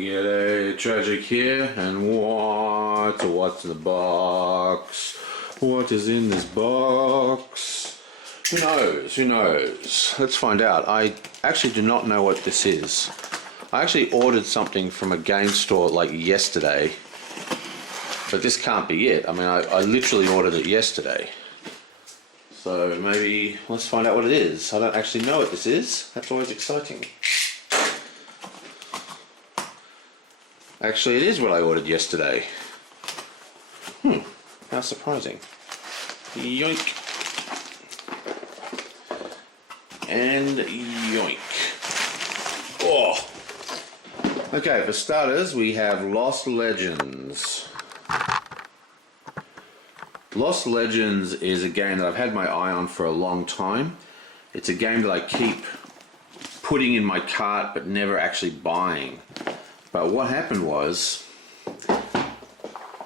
G'day, Tragic here, and what's in the box? What is in this box? Who knows? Who knows? Let's find out. I actually do not know what this is. I actually ordered something from a game store like yesterday, but this can't be it. I mean, I literally ordered it yesterday. So maybe let's find out what it is. I don't actually know what this is. That's always exciting. Actually, it is what I ordered yesterday. How surprising. Yoink. And yoink. Oh. Okay, for starters, we have Lost Legends. Lost Legends is a game that I've had my eye on for a long time. It's a game that I keep putting in my cart but never actually buying. But what happened was,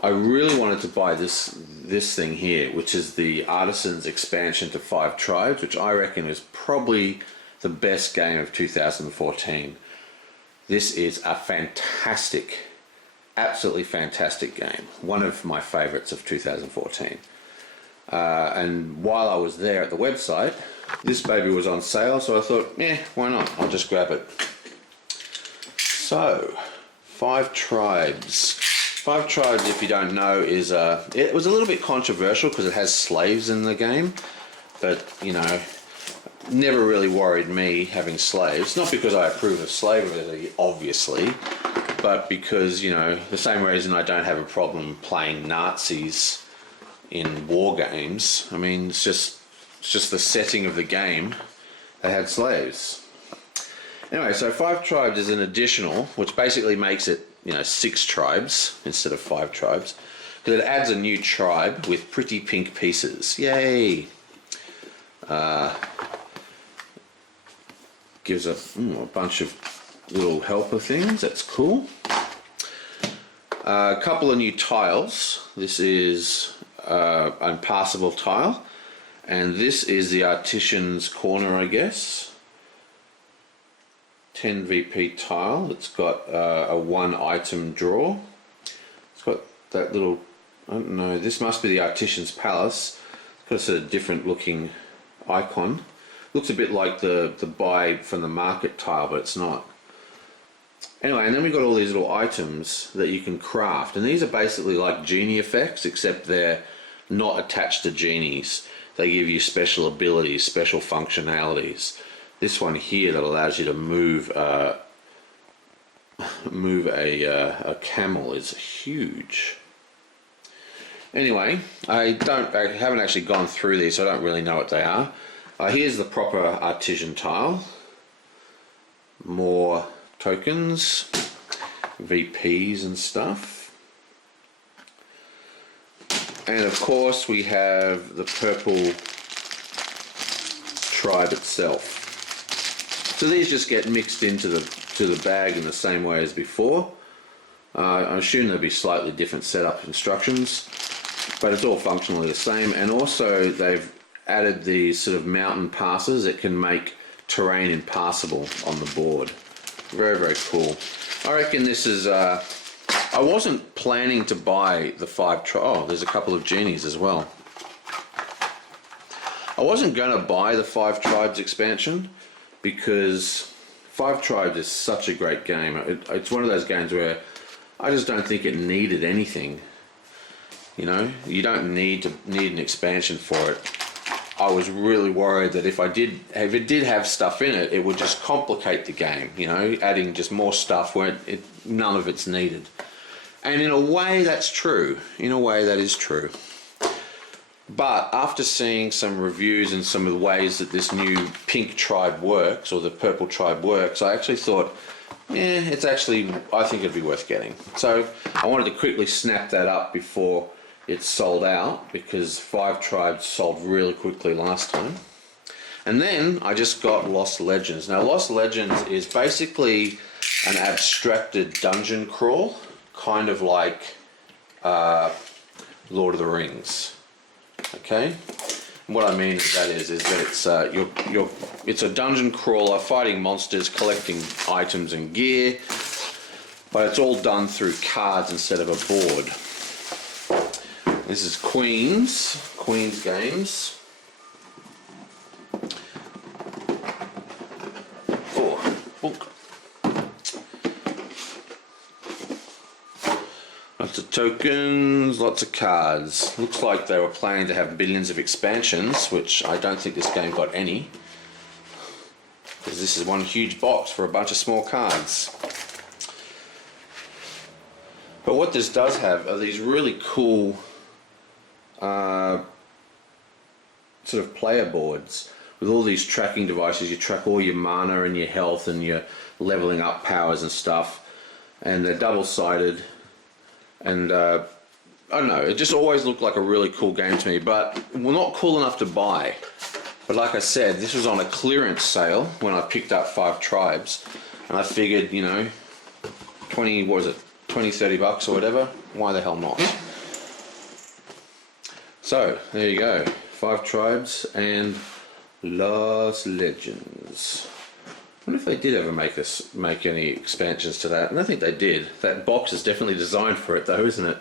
I really wanted to buy this thing here, which is the Artisans expansion to 5 Tribes, which I reckon is probably the best game of 2014. This is a fantastic, absolutely fantastic game. One of my favorites of 2014. And while I was there at the website, this baby was on sale, so I thought, why not? I'll just grab it. So, 5 Tribes. 5 Tribes, if you don't know, is it was a little bit controversial because it has slaves in the game, but you know, never really worried me having slaves. Not because I approve of slavery, obviously, but because, you know, the same reason I don't have a problem playing Nazis in war games. I mean, it's just the setting of the game. They had slaves. Anyway, so 5 Tribes is an additional, which basically makes it, 6 tribes instead of 5 tribes, because it adds a new tribe with pretty pink pieces. Yay! Gives a bunch of little helper things. That's cool. A couple of new tiles. This is an impassable tile, and this is the Artisan's Corner, I guess. 10 VP tile. It's got a 1 item drawer. It's got that little, I don't know, this must be the Artisan's Palace. It's got a sort of different looking icon. Looks a bit like the buy from the market tile, but it's not. Anyway, and then we've got all these little items that you can craft, and these are basically like genie effects, except they're not attached to genies. They give you special abilities, special functionalities. This one here that allows you to move a camel is huge. Anyway, I haven't actually gone through these, so I don't really know what they are. Here's the proper artisan tile. More tokens, VPs and stuff. And of course we have the purple tribe itself. So these just get mixed into the bag in the same way as before. I assume there'll be slightly different setup instructions, but it's all functionally the same. And also they've added these sort of mountain passes that can make terrain impassable on the board. Very, very cool. I reckon this is, I wasn't planning to buy the 5 tribes. Oh, there's a couple of genies as well. I wasn't going to buy the 5 Tribes expansion because 5 Tribes is such a great game. It's one of those games where I just don't think it needed anything. You know, you don't need an expansion for it. I was really worried that if it did have stuff in it, it would just complicate the game, adding just more stuff where none of it's needed. And in a way that's true. In a way that is true. But after seeing some reviews and some of the ways that this new pink tribe works, or the purple tribe works, I actually thought, I think it'd be worth getting. So I wanted to quickly snap that up before it's sold out, because 5 Tribes sold really quickly last time. And then I just got Lost Legends. Now Lost Legends is basically an abstracted dungeon crawl, kind of like Lord of the Rings. Okay, and what I mean is that it's a dungeon crawler fighting monsters, collecting items and gear, but it's all done through cards instead of a board. This is Queen's Games. Oh, book. Lots of tokens, lots of cards. Looks like they were planning to have billions of expansions, which I don't think this game got any. Because this is one huge box for a bunch of small cards. But what this does have are these really cool sort of player boards with all these tracking devices. You track all your mana and your health and your leveling up powers and stuff. And they're double-sided. And I don't know, it just always looked like a really cool game to me, but well, not cool enough to buy. But like I said, this was on a clearance sale when I picked up 5 Tribes, and I figured, you know, 20, what was it, 20, 30 bucks or whatever, why the hell not? So, there you go, 5 Tribes and Lost Legends. I wonder if they did ever make any expansions to that. I don't think they did. That box is definitely designed for it though, isn't it?